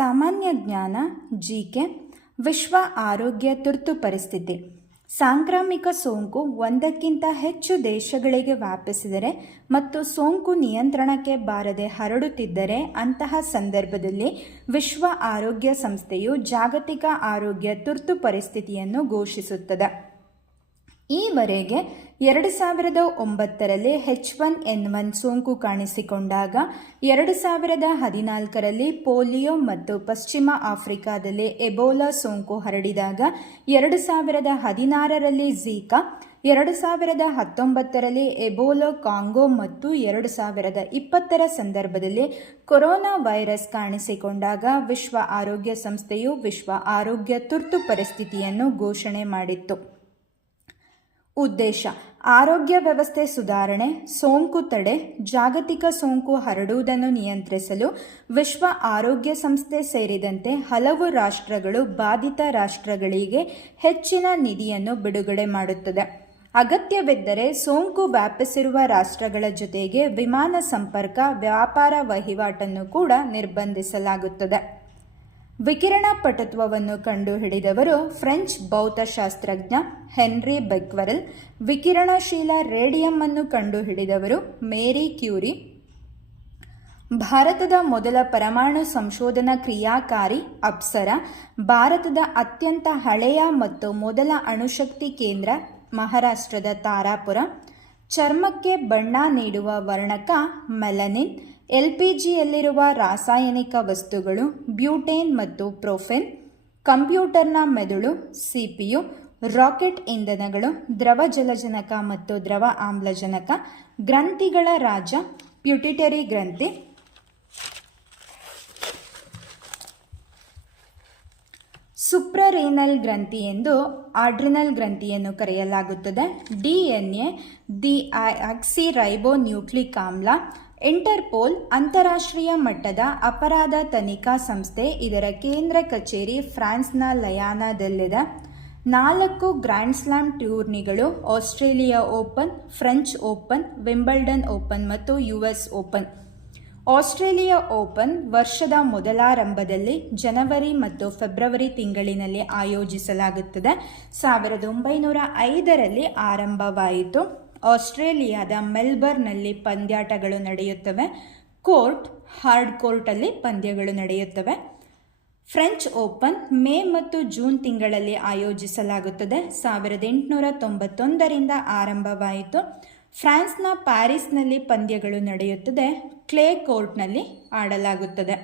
ಸಾಮಾನ್ಯ ಜ್ಞಾನ ಜಿಕೆ. ವಿಶ್ವ ಆರೋಗ್ಯ ತುರ್ತು ಪರಿಸ್ಥಿತಿ. ಸಾಂಕ್ರಾಮಿಕ ಸೋಂಕು ಒಂದಕ್ಕಿಂತ ಹೆಚ್ಚು ದೇಶಗಳಿಗೆ ವ್ಯಾಪಿಸಿದರೆ ಮತ್ತು ಸೋಂಕು ನಿಯಂತ್ರಣಕ್ಕೆ ಬಾರದೆ ಹರಡುತ್ತಿದ್ದರೆ ಅಂತಹ ಸಂದರ್ಭದಲ್ಲಿ ವಿಶ್ವ ಆರೋಗ್ಯ ಸಂಸ್ಥೆಯು ಜಾಗತಿಕ ಆರೋಗ್ಯ ತುರ್ತು ಪರಿಸ್ಥಿತಿಯನ್ನು ಘೋಷಿಸುತ್ತದೆ. ಈವರೆಗೆ 2009ರಲ್ಲಿ H1N1 ಸೋಂಕು ಕಾಣಿಸಿಕೊಂಡಾಗ 2014ರಲ್ಲಿ ಪೋಲಿಯೋ ಮತ್ತು ಪಶ್ಚಿಮ ಆಫ್ರಿಕಾದಲ್ಲಿ ಎಬೋಲಾ ಸೋಂಕು ಹರಡಿದಾಗ 2016ರಲ್ಲಿ ಝೀಕಾ, 2019ರಲ್ಲಿ ಎಬೋಲಾ ಕಾಂಗೋ ಮತ್ತು 2020ರ ಸಂದರ್ಭದಲ್ಲಿ ಕೊರೋನಾ ವೈರಸ್ ಕಾಣಿಸಿಕೊಂಡಾಗ ವಿಶ್ವ ಆರೋಗ್ಯ ಸಂಸ್ಥೆಯು ವಿಶ್ವ ಆರೋಗ್ಯ ತುರ್ತು ಪರಿಸ್ಥಿತಿಯನ್ನು ಘೋಷಣೆ ಮಾಡಿತ್ತು. ಉದ್ದೇಶ: ಆರೋಗ್ಯ ವ್ಯವಸ್ಥೆ ಸುಧಾರಣೆ, ಸೋಂಕು ತಡೆ, ಜಾಗತಿಕ ಸೋಂಕು ಹರಡುವುದನ್ನು ನಿಯಂತ್ರಿಸಲು ವಿಶ್ವ ಆರೋಗ್ಯ ಸಂಸ್ಥೆ ಸೇರಿದಂತೆ ಹಲವು ರಾಷ್ಟ್ರಗಳು ಬಾಧಿತ ರಾಷ್ಟ್ರಗಳಿಗೆ ಹೆಚ್ಚಿನ ನಿಧಿಯನ್ನು ಬಿಡುಗಡೆ ಮಾಡುತ್ತದೆ. ಅಗತ್ಯವಿದ್ದರೆ ಸೋಂಕು ವ್ಯಾಪಿಸಿರುವ ರಾಷ್ಟ್ರಗಳ ಜೊತೆಗೆ ವಿಮಾನ ಸಂಪರ್ಕ, ವ್ಯಾಪಾರ ವಹಿವಾಟನ್ನು ಕೂಡ ನಿರ್ಬಂಧಿಸಲಾಗುತ್ತದೆ. ವಿಕಿರಣ ಪಟುತ್ವವನ್ನು ಕಂಡುಹಿಡಿದವರು ಫ್ರೆಂಚ್ ಭೌತಶಾಸ್ತ್ರಜ್ಞ ಹೆನ್ರಿ ಬೆಕ್ವೆರೆಲ್. ವಿಕಿರಣಶೀಲ ರೇಡಿಯಂ ಅನ್ನು ಕಂಡುಹಿಡಿದವರು ಮೇರಿ ಕ್ಯೂರಿ. ಭಾರತದ ಮೊದಲ ಪರಮಾಣು ಸಂಶೋಧನಾ ಕ್ರಿಯಾಕಾರಿ ಅಪ್ಸರಾ. ಭಾರತದ ಅತ್ಯಂತ ಹಳೆಯ ಮತ್ತು ಮೊದಲ ಅಣುಶಕ್ತಿ ಕೇಂದ್ರ ಮಹಾರಾಷ್ಟ್ರದ ತಾರಾಪುರ. ಚರ್ಮಕ್ಕೆ ಬಣ್ಣ ನೀಡುವ ವರ್ಣಕ ಮೆಲನಿನ್. LPGಯಲ್ಲಿರುವ ರಾಸಾಯನಿಕ ವಸ್ತುಗಳು ಬ್ಯೂಟೇನ್ ಮತ್ತು ಪ್ರೊಪೇನ್. ಕಂಪ್ಯೂಟರ್ನ ಮೆದುಳು CPU. ರಾಕೆಟ್ ಇಂಧನಗಳು ದ್ರವ ಜಲಜನಕ ಮತ್ತು ದ್ರವ ಆಮ್ಲಜನಕ. ಗ್ರಂಥಿಗಳ ರಾಜ ಪ್ಯೂಟಿಟರಿ ಗ್ರಂಥಿ. ಸುಪ್ರರೇನಲ್ ಗ್ರಂಥಿ ಎಂದು ಆಡ್ರಿನಲ್ ಗ್ರಂಥಿಯನ್ನು ಕರೆಯಲಾಗುತ್ತದೆ. DNA ಡಿಆಕ್ಸಿರೈಬೋನ್ಯೂಕ್ಲಿಕ್ ಆಮ್ಲ. ಇಂಟರ್ಪೋಲ್ ಅಂತಾರಾಷ್ಟ್ರೀಯ ಮಟ್ಟದ ಅಪರಾಧ ತನಿಖಾ ಸಂಸ್ಥೆ. ಇದರ ಕೇಂದ್ರ ಕಚೇರಿ ಫ್ರಾನ್ಸ್ನ ಲಯಾನದಲ್ಲಿದೆ. 4 ಗ್ರ್ಯಾಂಡ್ ಸ್ಲಾಮ್ ಟೂರ್ನಿಗಳು: Australia open, French open, Wimbledon open ಮತ್ತು US ಓಪನ್. ಆಸ್ಟ್ರೇಲಿಯಾ ಓಪನ್ ವರ್ಷದ ಮೊದಲಾರಂಭದಲ್ಲಿ ಜನವರಿ ಮತ್ತು ಫೆಬ್ರವರಿ ತಿಂಗಳಿನಲ್ಲಿ ಆಯೋಜಿಸಲಾಗುತ್ತದೆ. 1905ರಲ್ಲಿ ಆರಂಭವಾಯಿತು. ಆಸ್ಟ್ರೇಲಿಯಾದ ಮೆಲ್ಬರ್ನ್ನಲ್ಲಿ ಪಂದ್ಯಾಟಗಳು ನಡೆಯುತ್ತವೆ. ಕೋರ್ಟ್, ಹಾರ್ಡ್ ಕೋರ್ಟಲ್ಲಿ ಪಂದ್ಯಗಳು ನಡೆಯುತ್ತವೆ. ಫ್ರೆಂಚ್ ಓಪನ್ ಮೇ ಮತ್ತು ಜೂನ್ ತಿಂಗಳಲ್ಲಿ ಆಯೋಜಿಸಲಾಗುತ್ತದೆ. 1891ರಿಂದ ಆರಂಭವಾಯಿತು. ಫ್ರಾನ್ಸ್ನ ಪ್ಯಾರಿಸ್ನಲ್ಲಿ ಪಂದ್ಯಗಳು ನಡೆಯುತ್ತದೆ. ಕ್ಲೇ ಕೋರ್ಟ್ನಲ್ಲಿ ಆಡಲಾಗುತ್ತದೆ.